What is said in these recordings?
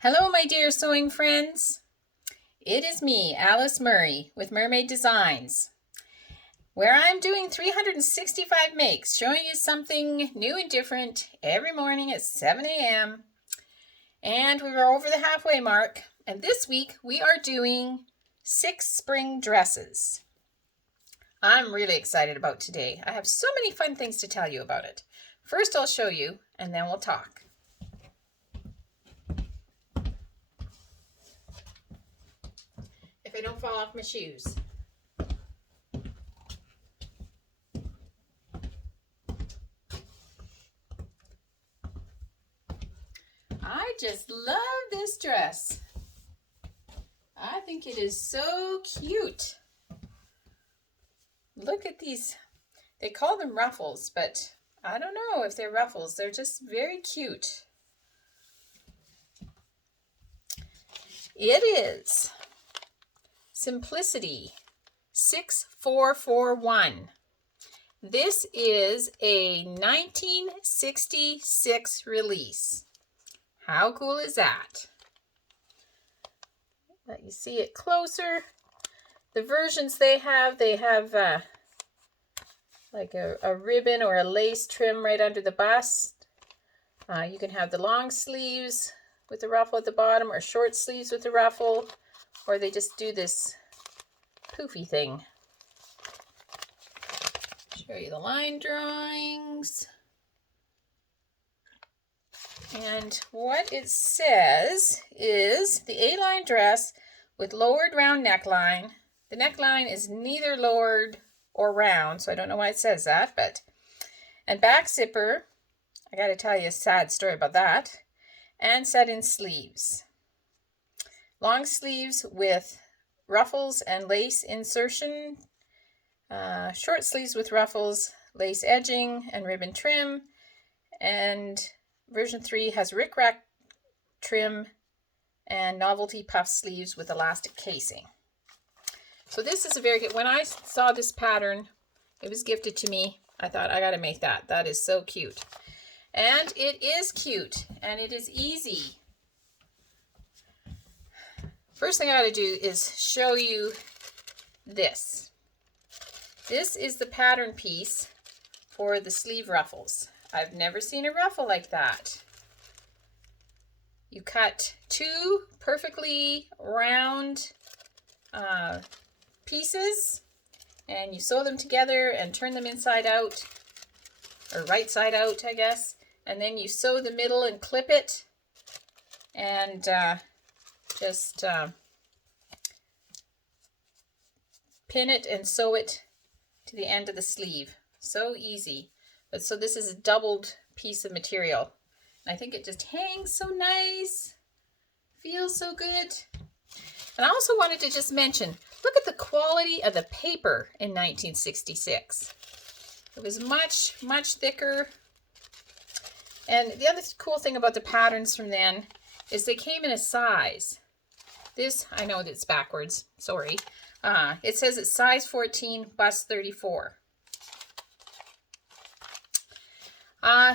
Hello, my dear sewing friends. It is me, Alice Murray, with Murr-made Designs, where I'm doing 365 makes, showing you something new and different every morning at 7 a.m. And we were over the halfway mark, and this week we are doing 6 spring dresses. I'm really excited about today. I have so many fun things to tell you about it. First I'll show you, and then we'll talk. If I don't fall off my shoes. I just love this dress. I think it is so cute. Look at these. They call them ruffles, but I don't know if they're ruffles. They're just very cute. It is Simplicity 6441. This is a 1966 release. How cool is that? Let you see it closer. The versions they have like a ribbon or a lace trim right under the bust. You can have the long sleeves with the ruffle at the bottom, or short sleeves with the ruffle, or they just do this poofy thing. Show you the line drawings. And what it says is the A-line dress with lowered round neckline. The neckline is neither lowered or round, so I don't know why it says that, and back zipper. I got to tell you a sad story about that. And set in sleeves. Long sleeves with ruffles and lace insertion. Short sleeves with ruffles, lace edging, and ribbon trim. And version 3 has rickrack trim and novelty puff sleeves with elastic casing. So this is a very good. When I saw this pattern, it was gifted to me. I thought, I got to make that. That is so cute. And it is cute, and it is easy. First thing I got to do is show you this. This is the pattern piece for the sleeve ruffles. I've never seen a ruffle like that. You cut 2 perfectly round pieces, and you sew them together and turn them inside out, or right side out, I guess. And then you sew the middle and clip it, and just pin it and sew it to the end of the sleeve. So easy. But so this is a doubled piece of material. And I think it just hangs so nice. Feels so good. And I also wanted to just mention, look at the quality of the paper in 1966. It was much, much thicker. And the other cool thing about the patterns from then is they came in a size. This, I know that it's backwards, sorry. It says it's size 14, bust 34.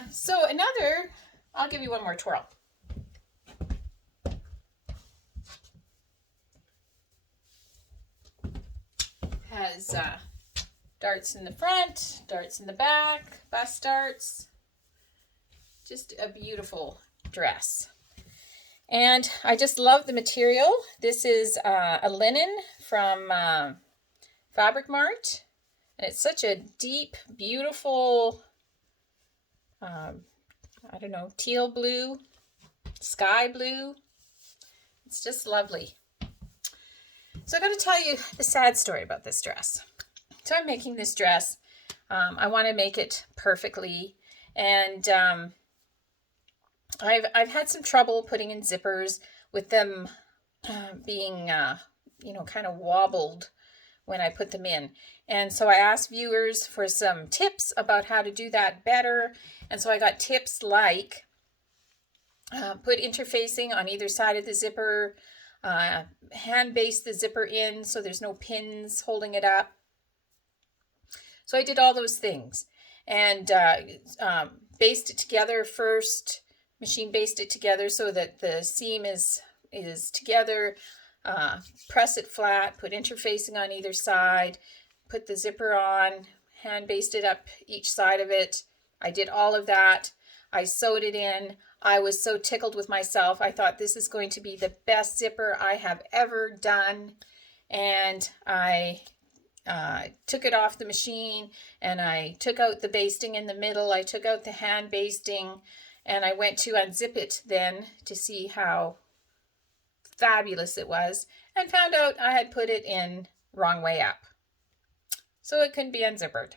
So another, I'll give you one more twirl. Has darts in the front, darts in the back, bust darts. Just a beautiful dress. And I just love the material. This is a linen from Fabric Mart. And it's such a deep, beautiful, I don't know, teal blue, sky blue. It's just lovely. So I got to tell you the sad story about this dress. So I'm making this dress. I want to make it perfectly. And I've had some trouble putting in zippers with them being, kind of wobbled when I put them in. And so I asked viewers for some tips about how to do that better. And so I got tips like put interfacing on either side of the zipper, hand baste the zipper in so there's no pins holding it up. So I did all those things and baste it together first, machine baste it together so that the seam is together. Press it flat, put interfacing on either side, put the zipper on, hand baste it up each side of it. I did all of that. I sewed it in. I was so tickled with myself. I thought this is going to be the best zipper I have ever done. And I took it off the machine and I took out the basting in the middle. I took out the hand basting and I went to unzip it then to see how fabulous it was, and found out I had put it in wrong way up. So it couldn't be unzippered.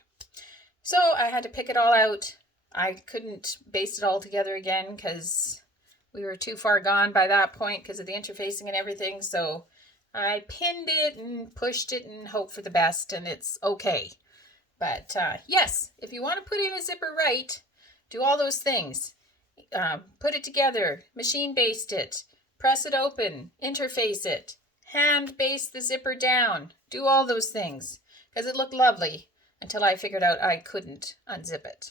So I had to pick it all out. I couldn't baste it all together again because we were too far gone by that point because of the interfacing and everything. So I pinned it and pushed it and hoped for the best, and it's okay. But yes, if you want to put in a zipper right, do all those things. Put it together, machine baste it, press it open, interface it, hand baste the zipper down, do all those things, because it looked lovely until I figured out I couldn't unzip it.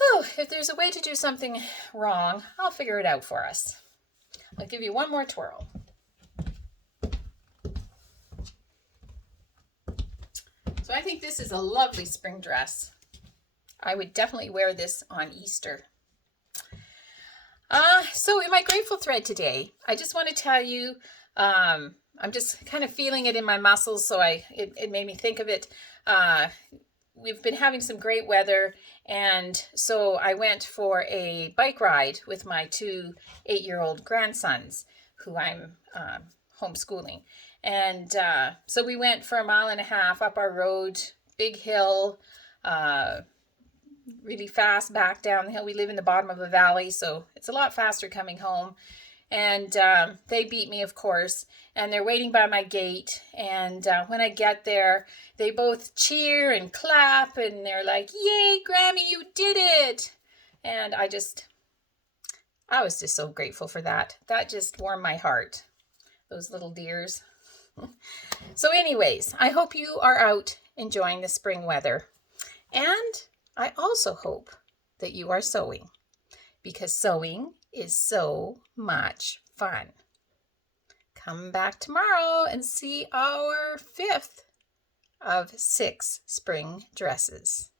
Oh, if there's a way to do something wrong, I'll figure it out for us. I'll give you one more twirl. So I think this is a lovely spring dress. I would definitely wear this on Easter. So in my grateful thread today, I just want to tell you, I'm just kind of feeling it in my muscles, so it made me think of it. We've been having some great weather, and so I went for a bike ride with my two 8-year-old grandsons, who I'm homeschooling. And so we went for 1.5 miles up our road, big hill, really fast back down the hill. We live in the bottom of a valley, so it's a lot faster coming home. And they beat me, of course, and they're waiting by my gate. And when I get there, they both cheer and clap, and they're like, "Yay, Grammy, you did it!" And I was just so grateful for that. That just warmed my heart, those little dears. So anyways, I hope you are out enjoying the spring weather. And I also hope that you are sewing, because sewing is so much fun. Come back tomorrow and see our 5th of 6 spring dresses.